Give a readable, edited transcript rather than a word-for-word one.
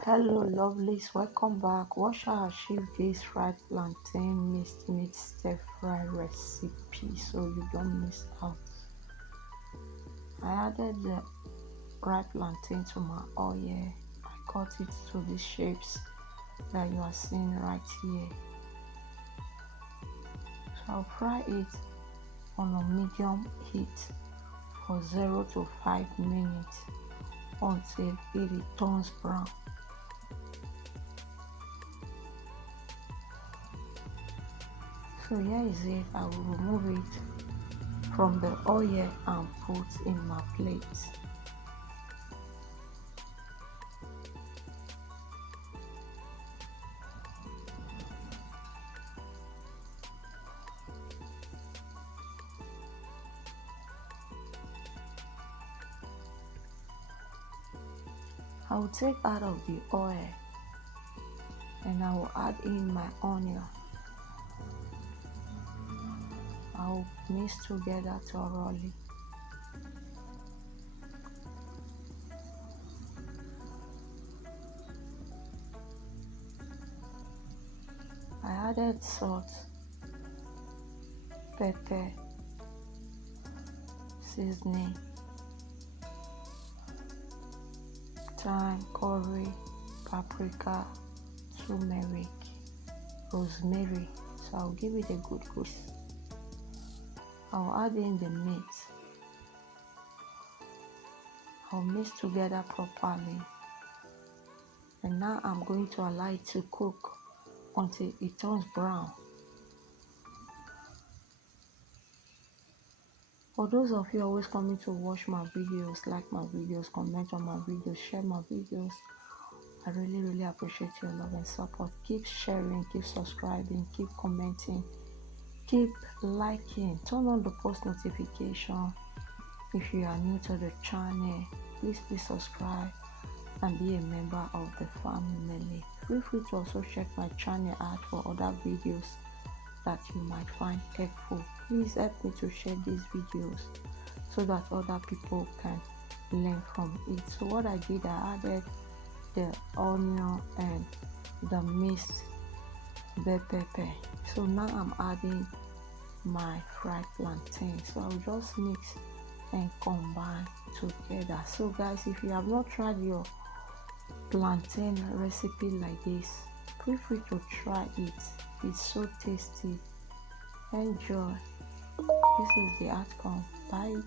Hello lovelies, welcome back. What shall achieve this fried plantain minced meat stir fry recipe so you don't miss out. I added the fried plantain to my oil. I cut it to the shapes that you are seeing right here. So I'll fry it on a medium heat for 0 to 5 minutes until it turns brown. So here is it. I will remove it from the oil and put in my plate. I will take out of the oil and I will add in my onion. I will mix together thoroughly. I added salt, pepper, seasoning, thyme, curry, paprika, turmeric, rosemary. So I'll give it a good coat. I'll add in the meat. I'll mix together properly. And now I'm going to allow it to cook until it turns brown. For those of you always coming to watch my videos, like my videos, comment on my videos, share my videos, I really appreciate your love and support. Keep sharing, keep subscribing, keep commenting, keep liking, turn on the post notification. If you are new to the channel, please subscribe and be a member of the family. Feel free to also check my channel out for other videos that you might find helpful. Please help me to share these videos so that other people can learn from it. So what I did, I added the onion and the minced bell pepper. So now I'm adding my fried plantain. So I'll just mix and combine together. So guys, if you have not tried your plantain recipe like this, feel free to try it. It's so tasty. Enjoy. This is the outcome. Bye.